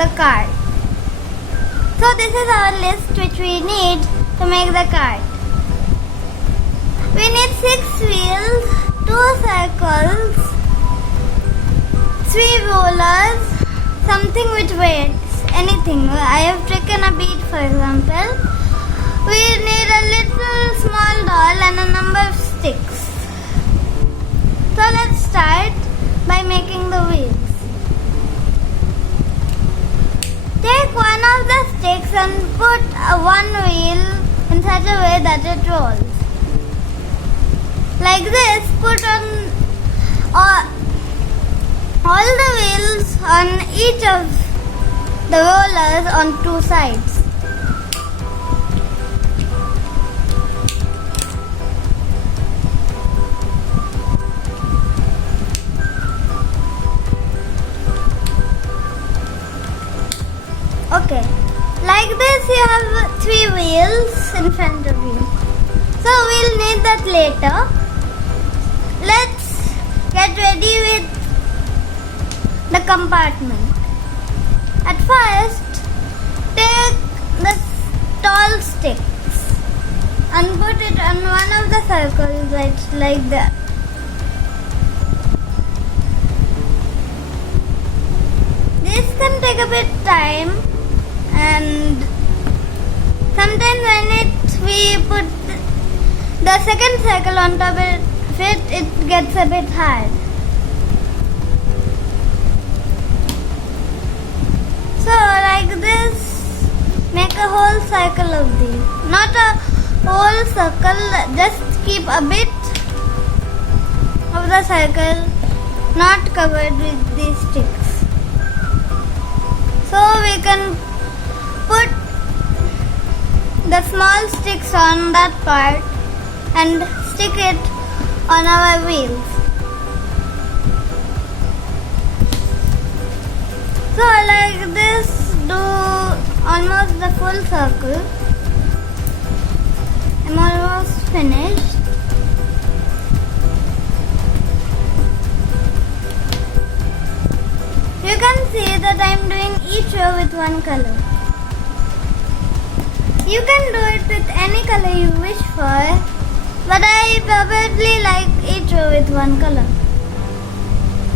the cart. So this is our list which we need to make the cart. We need 6 wheels, 2 circles, 3 rollers, something with weights, anything. I have taken a bead for example. We need a little small doll and a number of sticks. So let's start by making the wheels. Take one of the sticks and put one wheel in such a way that it rolls. Like this, put on all the wheels on each of the rollers on 2 sides. Okay, like this you have 3 wheels in front of you. So we'll need that later. Let's get ready with the compartment. At first, take the tall sticks and put it on one of the circles like that. This can take a bit time, and sometimes when we put the second circle on top of it gets a bit hard. So like this, make a whole circle of these. Not a whole circle, just keep a bit of the circle not covered with these sticks. So we can put the small sticks on that part and stick it on our wheels. So like this, do almost the full circle. I'm almost finished. You can see that I'm doing each row with one color. You can do it with any color you wish for, but I probably like each row with one color.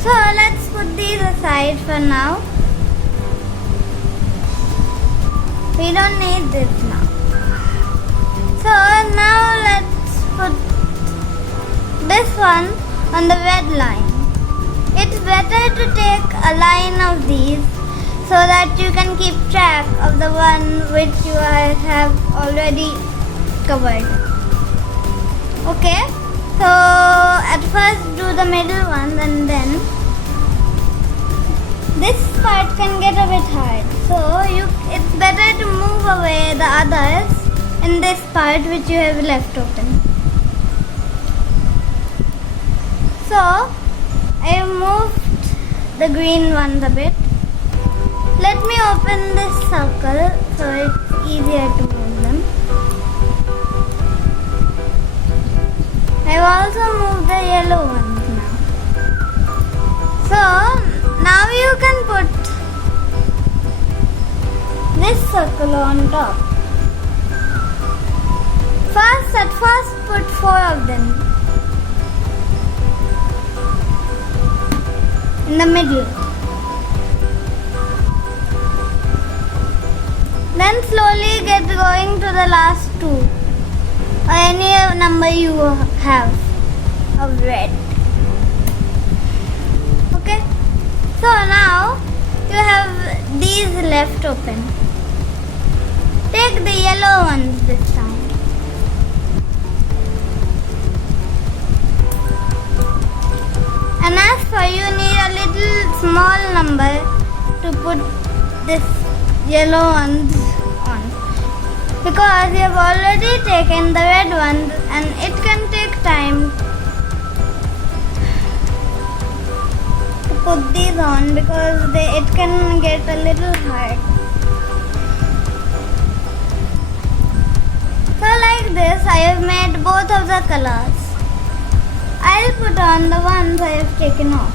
So let's put these aside for now. We don't need this now. So now let's put this one on the red line. It's better to take a line of these so that you can keep track of the one which you have already covered. Okay, so at first do the middle one, and then this part can get a bit hard. So it's better to move away the others in this part which you have left open. So I have moved the green ones a bit. Let me open this circle so it's easier to move them. I've also moved the yellow ones now. So now you can put this circle on top. At first put 4 of them in the middle. Then slowly get going to the last 2 or any number you have of red. Okay, so now you have these left open. Take the yellow ones this time. And as for you need a little small number to put this yellow ones on, because you have already taken the red ones and it can take time to put these on because it can get a little hard. So like this I have made both of the colors. I'll put on the ones I have taken off.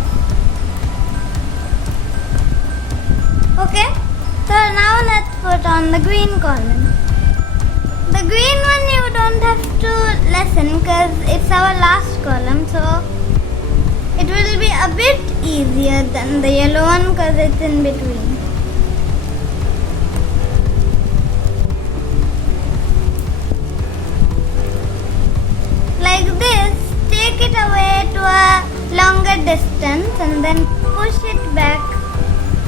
Okay, So now let's put on the green column. The green one you don't have to lessen because it's our last column, so it will be a bit easier than the yellow one because it's in between. Like this, take it away to a longer distance and then push it back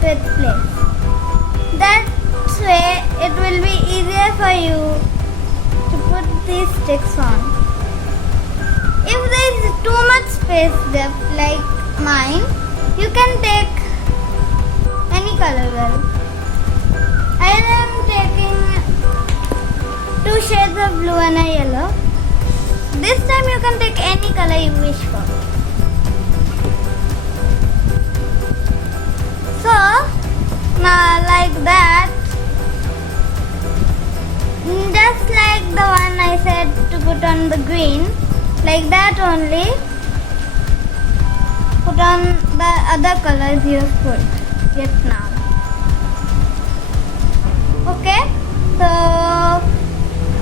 to its place. That way it will be easier for you to put these sticks on. If there is too much space left like mine, you can take any color well. I am taking 2 shades of blue and a yellow. This time you can take any color you wish for. So, now like that, just like the one I said to put on the green, like that only, put on the other colors you have put just now. Okay, so,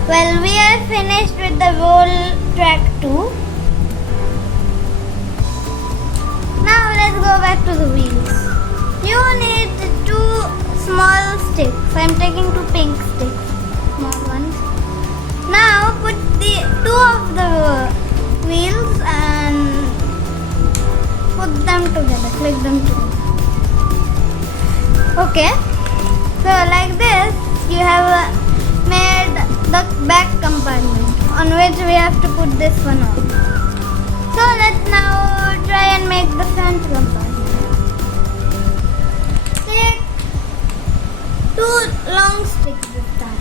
well, we are finished with the roll track 2. Now let's go back to the wheels. You need 2 small sticks. I'm taking 2 pink sticks, small ones. Now put the 2 of the wheels and put them together, click them together. Okay, so like this you have made the back compartment on which we have to put this one on. So let's now try and make the front compartment. Take 2 long sticks this time.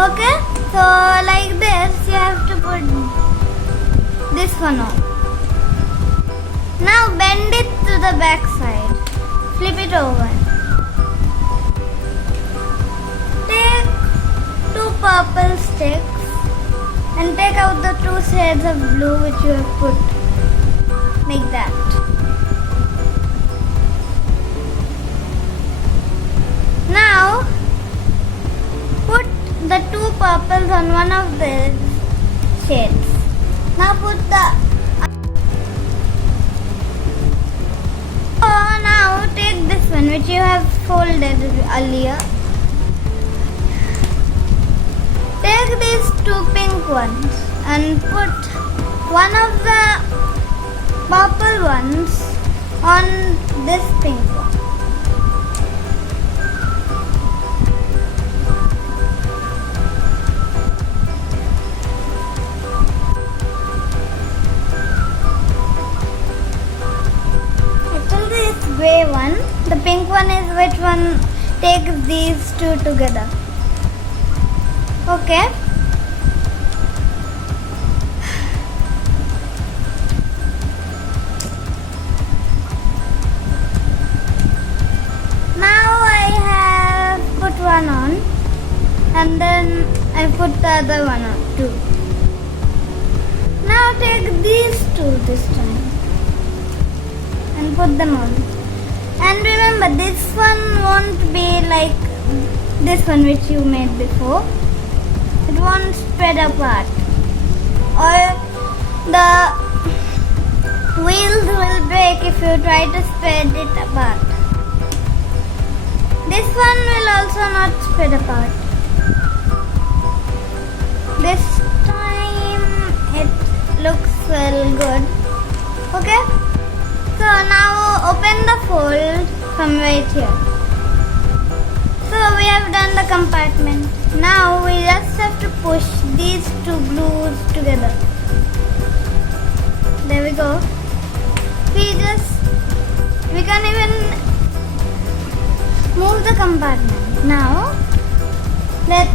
Okay, so like this you have to put this one on. Now bend it to the back side. Flip it over. Take 2 purple sticks and take out the 2 shades of blue which you have put. Like that. Now put the 2 purples on one of the shades. Now put the now take this one which you have folded earlier. Take these 2 pink ones and put one of the purple ones on this pink one. Gray one. The pink one is which one takes these 2 together. Okay. Now I have put one on and then I put the other one on too. Now take these 2 this time and put them on. And remember, this one won't be like this one which you made before. It won't spread apart. Or the wheels will break if you try to spread it apart. This one will also not spread apart. This time it looks well good. Okay? So now open the fold from right here. So we have done the compartment. Now we just have to push these 2 glues together. There we go. We can even move the compartment. Now let's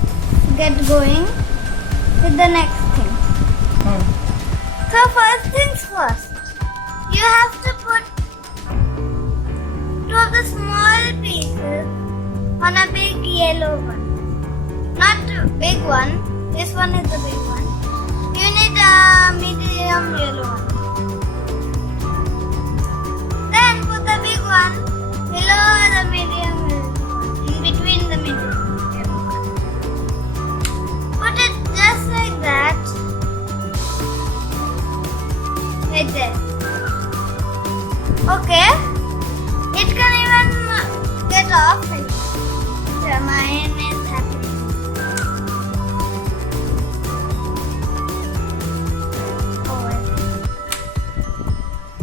get going with the next thing. So first things first. You have to put 2 of the small pieces on a big yellow one. Not a big one. This one is the big one. You need a medium yellow one. Then put the big one below the medium yellow one, in between the medium yellow one. Put it just like that. Like this. Okay. It can even get off. Mine is happening.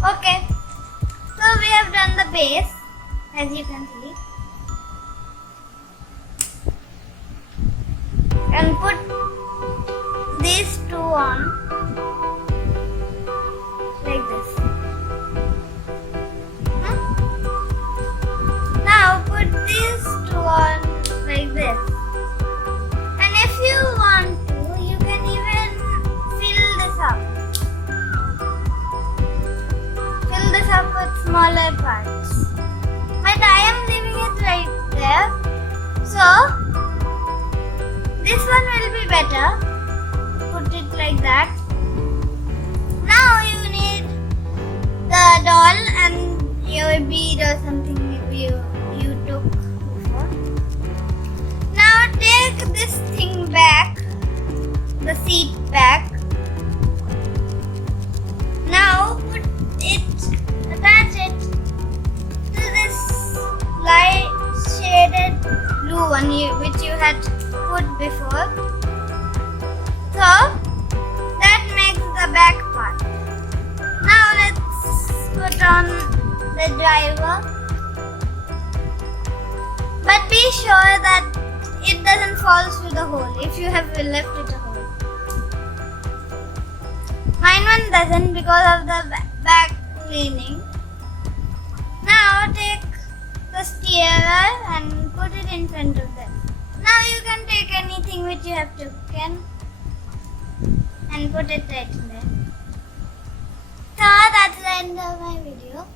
Okay. So we have done the base, as you can see. And put these two on like this. Now put these two on like this. And if you want to, you can even fill this up. Fill this up with smaller parts. But I am leaving it right there. So, this one will be better. Put it like that. Now you need the doll and your bead or something you took before. Now take this thing back, the seat back. Now put it, attach it to this light shaded blue one which you had put before. So that makes the back part. Now let's put on the driver. But be sure that it doesn't fall through the hole if you have left it a hole. Mine one doesn't because of the back leaning. Now take the steerer and put it in front of them. Now you can take anything which you have taken and put it right in there. So that's the end of my video.